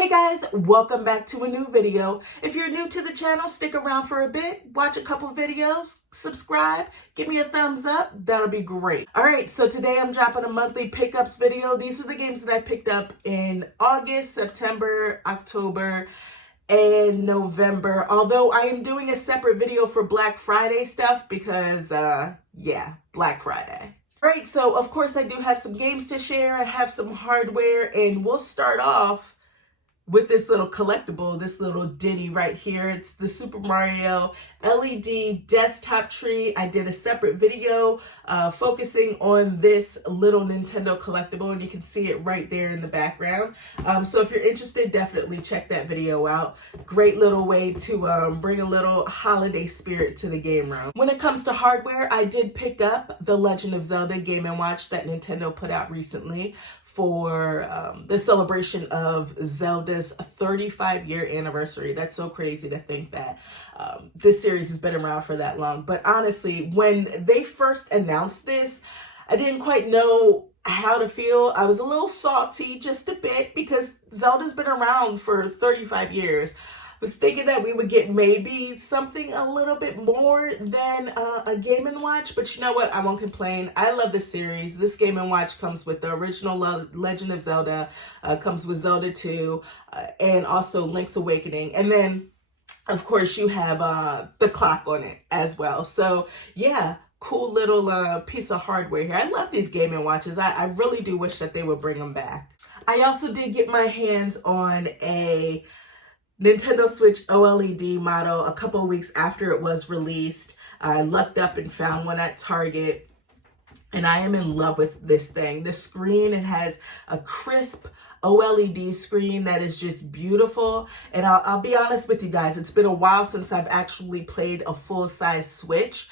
Hey guys, welcome back to a new video. If you're new to the channel, stick around for a bit, watch a couple videos, subscribe, give me a thumbs up, that'll be great. Alright, so today I'm dropping a monthly pickups video. These are the games that I picked up in August, September, October, and November. Although I am doing a separate video for Black Friday stuff because, yeah, Black Friday. Alright, so of course I do have some games to share, I have some hardware, and we'll start off with this little collectible, this little ditty right here. It's the Super Mario LED desktop tree. I did a separate video focusing on this little Nintendo collectible, and you can see it right there in the background. So if you're interested, definitely check that video out. Great little way to bring a little holiday spirit to the game room. When it comes to hardware, I did pick up the Legend of Zelda Game & Watch that Nintendo put out recently for the celebration of Zelda's 35-year anniversary. That's so crazy to think that this series has been around for that long. But honestly, when they first announced this, I didn't quite know how to feel. I was a little salty, just a bit, because Zelda's been around for 35 years. Was thinking that we would get maybe something a little bit more than a Game & Watch, but you know what? I won't complain. I love this series. This Game & Watch comes with the original Legend of Zelda, comes with Zelda 2, and also Link's Awakening. And then, of course, you have the clock on it as well. So, yeah. Cool little piece of hardware here. I love these Game & Watches. I really do wish that they would bring them back. I also did get my hands on a Nintendo Switch OLED model a couple weeks after it was released. I lucked up and found one at Target, and I am in love with this thing. The screen, it has a crisp OLED screen that is just beautiful. And I'll be honest with you guys, it's been a while since I've actually played a full-size Switch.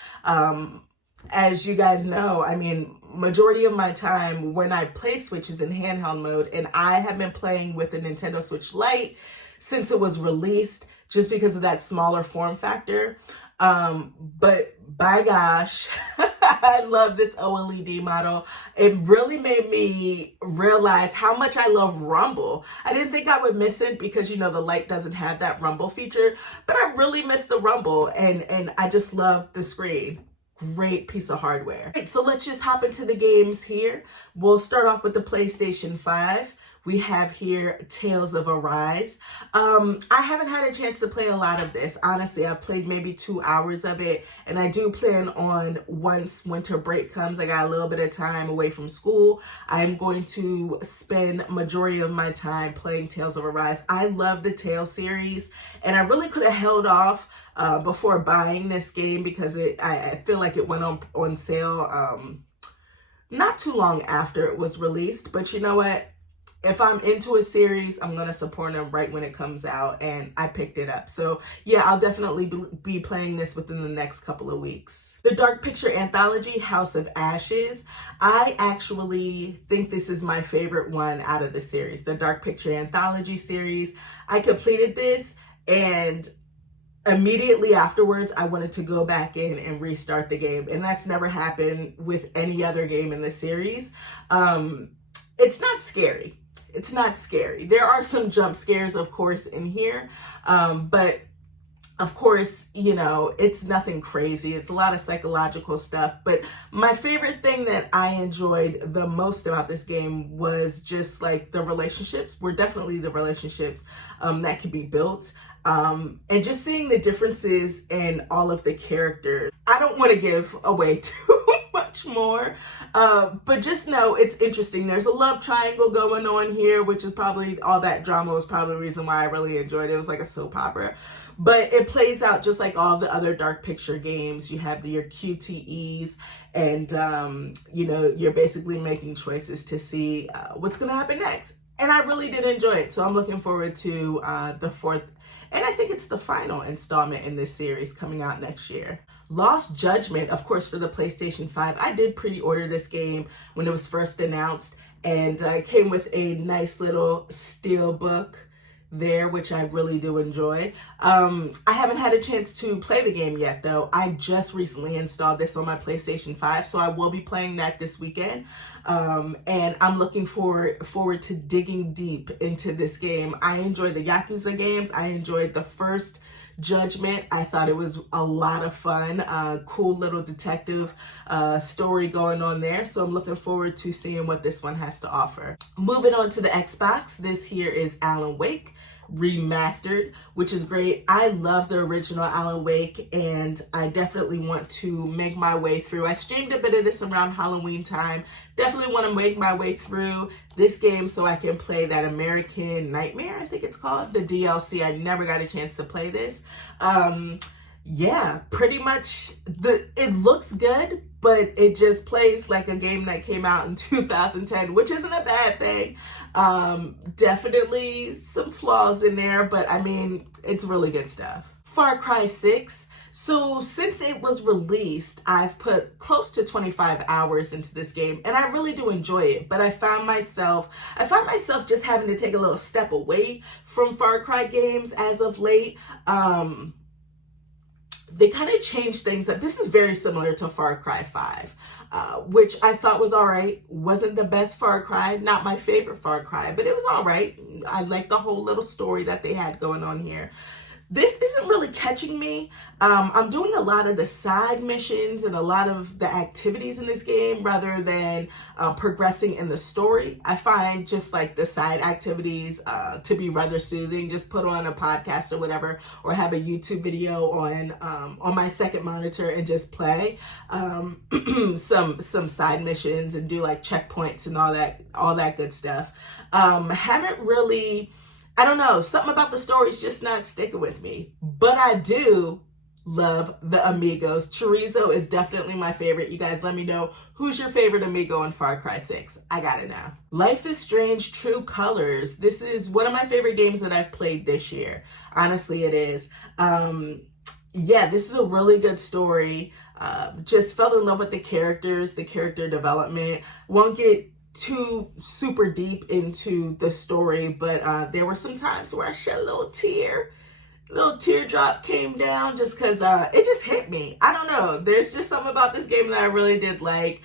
As you guys know, I mean, majority of my time when I play Switch is in handheld mode, and I have been playing with the Nintendo Switch Lite since it was released, just because of that smaller form factor. But by gosh, I love this OLED model. It really made me realize how much I love rumble. I didn't think I would miss it because, you know, the Lite doesn't have that rumble feature, but I really miss the rumble, and I just love the screen. Great piece of hardware. Right, so let's just hop into the games here. We'll start off with the PlayStation 5. We have here Tales of Arise. I haven't had a chance to play a lot of this. Honestly, I've played maybe 2 hours of it, and I do plan on, once winter break comes, I got a little bit of time away from school, I'm going to spend majority of my time playing Tales of Arise. I love the Tales series, and I really could have held off before buying this game because I feel like it went on sale not too long after it was released. But you know what? If I'm into a series, I'm going to support them right when it comes out, and I picked it up. So yeah, I'll definitely be playing this within the next couple of weeks. The Dark Picture Anthology, House of Ashes. I actually think this is my favorite one out of the series, the Dark Picture Anthology series. I completed this, and immediately afterwards, I wanted to go back in and restart the game, and that's never happened with any other game in the series. It's not scary. It's not scary. There are some jump scares, of course, in here, but of course, you know, it's nothing crazy. It's a lot of psychological stuff. But my favorite thing that I enjoyed the most about this game was just like the relationships were definitely the relationships that could be built. And just seeing the differences in all of the characters. I don't want to give away too much more, but just know it's interesting. There's a love triangle going on here, which is probably, all that drama was probably the reason why I really enjoyed it. It was like a soap opera, but it plays out just like all the other Dark Picture games. You have your QTEs, and you know, you're basically making choices to see what's going to happen next. And I really did enjoy it. So I'm looking forward to the fourth, and I think it's the final installment in this series coming out next year. Lost Judgment, of course, for the PlayStation 5. I did pre-order this game when it was first announced, and it came with a nice little steel book. there, which I really do enjoy. I haven't had a chance to play the game yet, though. I just recently installed this on my PlayStation 5, so I will be playing that this weekend. And I'm looking forward to digging deep into this game. I enjoyed the Yakuza games. I enjoyed the first Judgment. I thought it was a lot of fun. Cool little detective story going on there. So I'm looking forward to seeing what this one has to offer. Moving on to the Xbox, this here is Alan Wake remastered, which is great. I love the original Alan Wake, and I definitely want to make my way through. I streamed a bit of this around Halloween time. Definitely want to make my way through this game so I can play that American Nightmare, I think it's called, the DLC. I never got a chance to play this. Yeah, pretty much it looks good, but it just plays like a game that came out in 2010, which isn't a bad thing. Definitely some flaws in there, but I mean, it's really good stuff. Far Cry 6. So since it was released, I've put close to 25 hours into this game, and I really do enjoy it. But I find myself just having to take a little step away from Far Cry games as of late. They kind of changed things up. This is very similar to Far Cry 5, which I thought was all right. Wasn't the best Far Cry, not my favorite Far Cry, but it was all right. I liked the whole little story that they had going on here. This isn't really catching me. I'm doing a lot of the side missions and a lot of the activities in this game rather than progressing in the story. I find just like the side activities to be rather soothing. Just put on a podcast or whatever, or have a YouTube video on my second monitor and just play some side missions and do like checkpoints and all that good stuff. Haven't really. I don't know, something about the story's just not sticking with me, but I do love the amigos. Chorizo is definitely my favorite. You guys let me know who's your favorite amigo in Far Cry 6. I got it now. Life is Strange True Colors. This is one of my favorite games that I've played this year. Honestly, it is. Yeah, this is a really good story. Just fell in love with the characters, the character development. Won't get too super deep into the story, but there were some times where I shed a little teardrop came down just because it just hit me. I don't know, there's just something about this game that I really did like.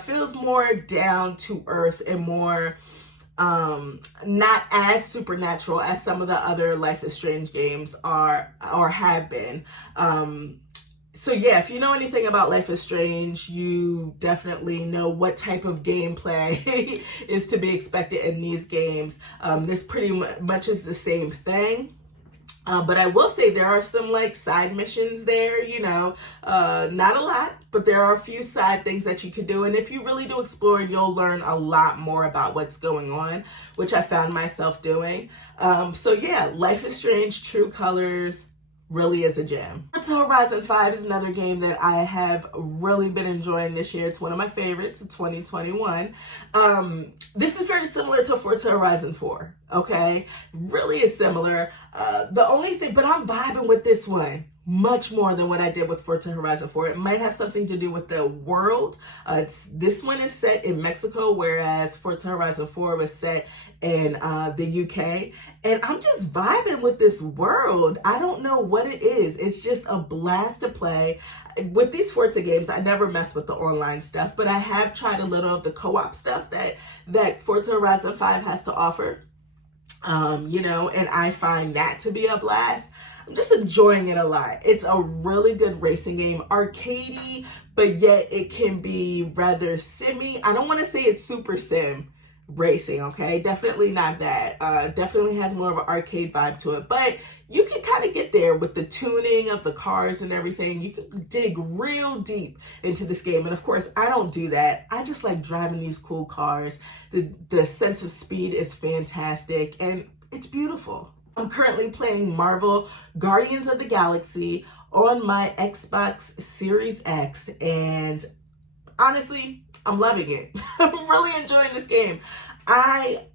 Feels more down to earth and more not as supernatural as some of the other Life is Strange games are or have been. So yeah, if you know anything about Life is Strange, you definitely know what type of gameplay is to be expected in these games. This pretty much is the same thing. But I will say there are some like side missions there, you know, not a lot, but there are a few side things that you could do. And if you really do explore, you'll learn a lot more about what's going on, which I found myself doing. So yeah, Life is Strange True Colors really is a gem. Forza Horizon 5 is another game that I have really been enjoying this year. It's one of my favorites of 2021. This is very similar to Forza Horizon 4, okay? Really is similar. The only thing, but I'm vibing with this one much more than what I did with Forza Horizon 4. It might have something to do with the world. This one is set in Mexico, whereas Forza Horizon 4 was set in the UK. And I'm just vibing with this world. I don't know what it is. It's just a blast to play. With these Forza games, I never mess with the online stuff, but I have tried a little of the co-op stuff that Forza Horizon 5 has to offer. You know, and I find that to be a blast. I'm just enjoying it a lot. It's a really good racing game, arcadey, but yet it can be rather simmy. I don't want to say it's super sim racing, okay? Definitely not that. Definitely has more of an arcade vibe to it, but you can kind of get there with the tuning of the cars and everything. You can dig real deep into this game, and of course, I don't do that. I just like driving these cool cars. The sense of speed is fantastic, and it's beautiful. I'm currently playing Marvel Guardians of the Galaxy on my Xbox Series X, and honestly, I'm loving it. I'm really enjoying this game. I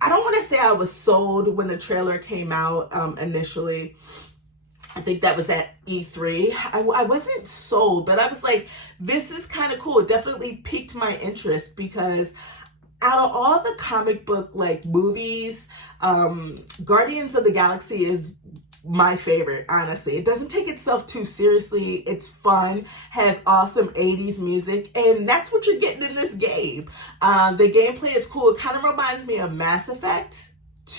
don't want to say I was sold when the trailer came out initially. I think that was at E3. I wasn't sold, but I was like, this is kind of cool. It definitely piqued my interest because out of all the comic book like movies, Guardians of the Galaxy is my favorite, honestly. It doesn't take itself too seriously. It's fun, has awesome 80s music, and that's what you're getting in this game. The gameplay is cool. It kind of reminds me of Mass Effect.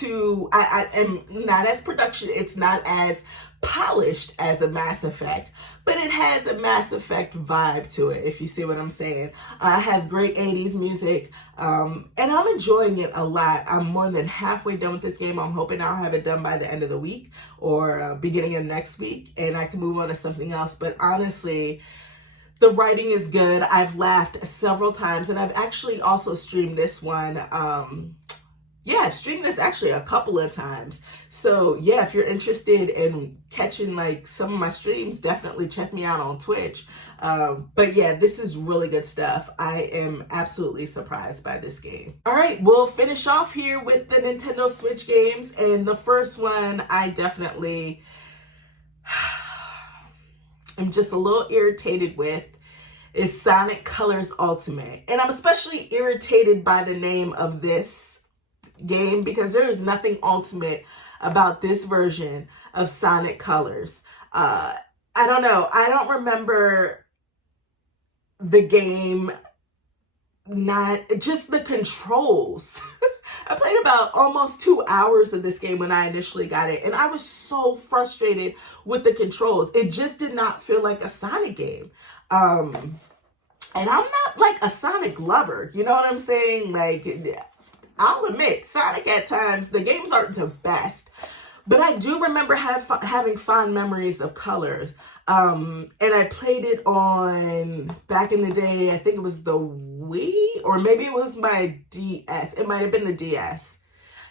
I am not as production, it's not as polished as a Mass Effect, but it has a Mass Effect vibe to it, if you see what I'm saying. It has great 80s music, and I'm enjoying it a lot. I'm more than halfway done with this game. I'm hoping I'll have it done by the end of the week or beginning of next week, and I can move on to something else. But honestly, the writing is good. I've laughed several times, and I've actually also streamed this one. Yeah, I've streamed this actually a couple of times. So yeah, if you're interested in catching like some of my streams, definitely check me out on Twitch. But yeah, this is really good stuff. I am absolutely surprised by this game. All right, we'll finish off here with the Nintendo Switch games. And the first one I definitely am just a little irritated with is Sonic Colors Ultimate. And I'm especially irritated by the name of this game because there is nothing ultimate about this version of Sonic Colors. I don't know. I don't remember the game, not just the controls. I played about almost 2 hours of this game when I initially got it, and I was so frustrated with the controls. It just did not feel like a Sonic game. And I'm not like a Sonic lover, you know what I'm saying? Like, I'll admit, Sonic at times, the games aren't the best. But I do remember having fond memories of Colors. And I played it on, back in the day, I think it was the Wii, or maybe it was my DS. It might have been the DS.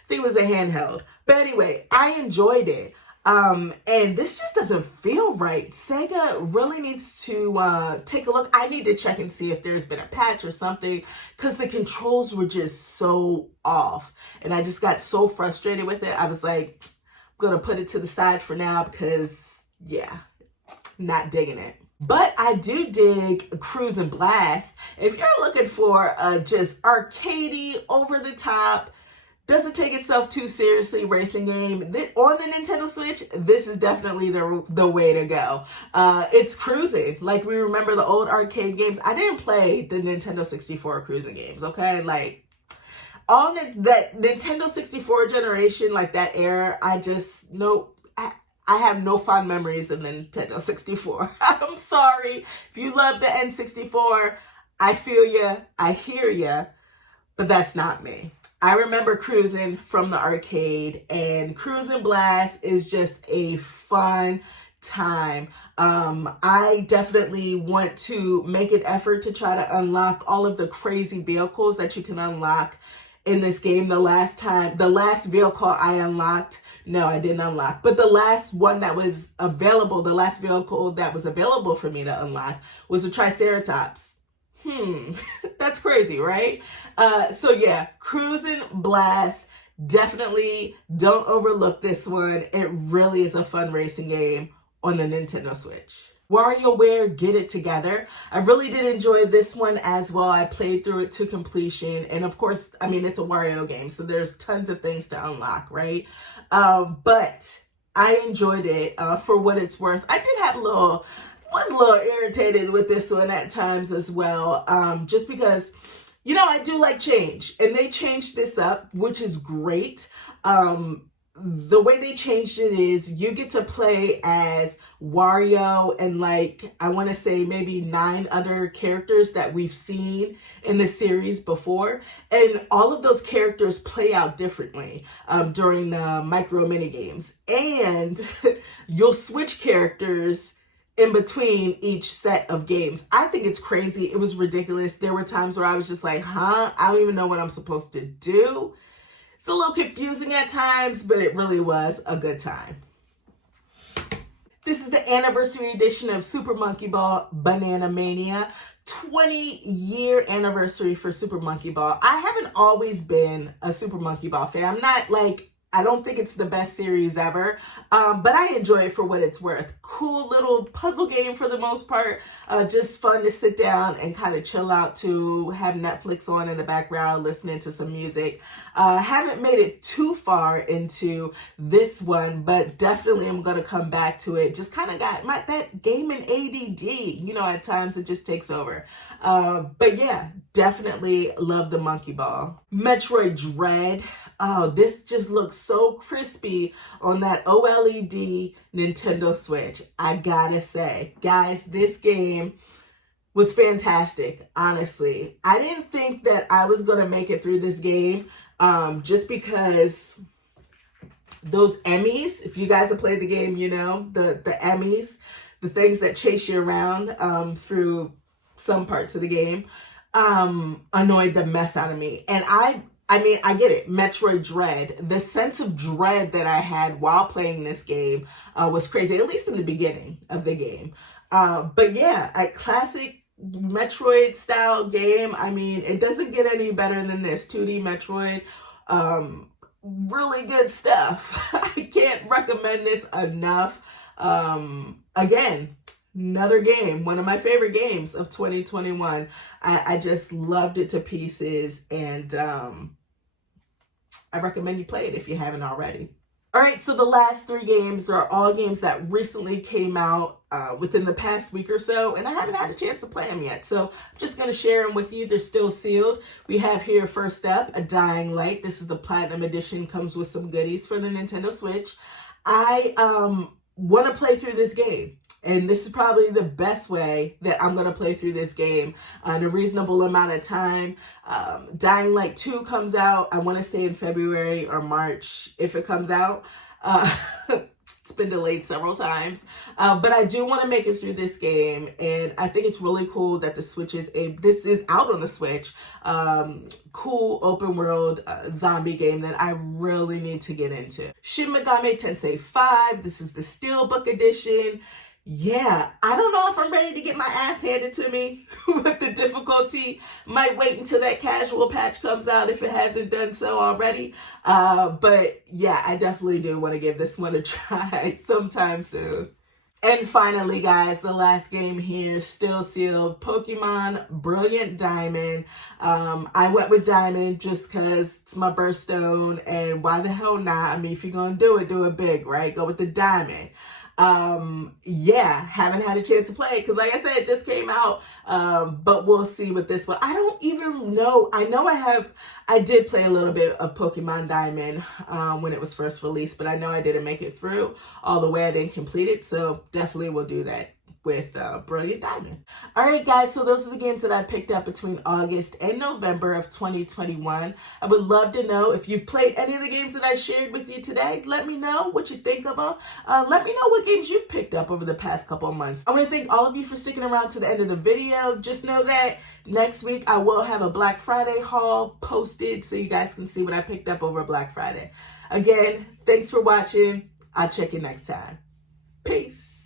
I think it was a handheld. But anyway, I enjoyed it. And this just doesn't feel right. Sega really needs to take a look. I need to check and see if there's been a patch or something, because the controls were just so off. And I just got so frustrated with it. I was like, I'm going to put it to the side for now because, yeah, not digging it. But I do dig Cruise and Blast. If you're looking for a just arcadey, over-the-top, doesn't take itself too seriously racing game on the Nintendo Switch, this is definitely the way to go. It's cruising. Like, we remember the old arcade games. I didn't play the Nintendo 64 cruising games, okay? Like, all that Nintendo 64 generation, like that era, I have no fond memories of the Nintendo 64. I'm sorry. If you love the N64, I feel ya, I hear ya, but that's not me. I remember cruising from the arcade, and Cruise and Blast is just a fun time. I definitely want to make an effort to try to unlock all of the crazy vehicles that you can unlock in this game. The last vehicle I unlocked, no, I didn't unlock, but the last one that was available, the last vehicle that was available for me to unlock was a Triceratops. That's crazy, right? So yeah, Cruise and Blast, definitely don't overlook this one. It really is a fun racing game on the Nintendo Switch. WarioWare, Get It Together. I really did enjoy this one as well. I played through it to completion. And of course, I mean, it's a Wario game, so there's tons of things to unlock, right? But I enjoyed it for what it's worth. I did have was a little irritated with this one at times as well, just because, you know, I do like change, and they changed this up, which is great. The way they changed it is you get to play as Wario and, like, I want to say maybe 9 other characters that we've seen in the series before, and all of those characters play out differently during the micro mini games, and you'll switch characters in between each set of games. I think it's crazy. It was ridiculous. There were times where I was just like, I don't even know what I'm supposed to do. It's a little confusing at times, but it really was a good time. This is the anniversary edition of Super Monkey Ball Banana Mania. 20-year anniversary for Super Monkey Ball. I haven't always been a Super Monkey Ball fan. I'm not like, I don't think it's the best series ever, but I enjoy it for what it's worth. Cool little puzzle game for the most part. Just fun to sit down and kind of chill out to, have Netflix on in the background, listening to some music. Haven't made it too far into this one, but definitely I'm going to come back to it. Just kind of got that gaming ADD, you know, at times it just takes over. But yeah, definitely love the monkey ball. Metroid Dread. Oh, this just looks so crispy on that OLED Nintendo Switch. I gotta say, guys, this game was fantastic, honestly. I didn't think that I was gonna make it through this game, just because those Emmys, if you guys have played the game, you know, the Emmys, the things that chase you around through some parts of the game, annoyed the mess out of me. And I mean, I get it. Metroid Dread. The sense of dread that I had while playing this game was crazy, at least in the beginning of the game. But yeah, a classic Metroid style game. I mean, it doesn't get any better than this. 2D Metroid. Really good stuff. I can't recommend this enough. Again, another game, one of my favorite games of 2021. I just loved it to pieces, and I recommend you play it if you haven't already. All right, so the last 3 games are all games that recently came out within the past week or so, and I haven't had a chance to play them yet, so I'm just going to share them with you. They're still sealed. We have here, first up, A Dying Light. This is the Platinum Edition, comes with some goodies for the Nintendo Switch. I want to play through this game, and this is probably the best way that I'm going to play through this game in a reasonable amount of time. Dying Light 2 comes out, I want to say in February or March, if it comes out. It's been delayed several times, but I do want to make it through this game, and I think it's really cool that the Switch this is out on the Switch. Cool open world zombie game that I really need to get into. Shin Megami Tensei V. This is the Steelbook edition. Yeah, I don't know if I'm ready to get my ass handed to me with the difficulty. Might wait until that casual patch comes out if it hasn't done so already. But yeah, I definitely do want to give this one a try sometime soon. And finally, guys, the last game here, still sealed, Pokemon Brilliant Diamond. I went with Diamond just because it's my birthstone, and why the hell not? I mean, if you're going to do it big, right? Go with the Diamond. Yeah, haven't had a chance to play it because, like I said, it just came out, but we'll see with this one. I don't even know. I know I did play a little bit of Pokemon Diamond when it was first released, but I know I didn't make it through all the way. I didn't complete it, so definitely will do that with Brilliant Diamond. All right, guys, so those are the games that I picked up between August and November of 2021. I would love to know if you've played any of the games that I shared with you today. Let me know what you think of them. Let me know what games you've picked up over the past couple of months. I want to thank all of you for sticking around to the end of the video. Just know that next week I will have a Black Friday haul posted so you guys can see what I picked up over Black Friday. Again, thanks for watching. I'll check you next time. Peace.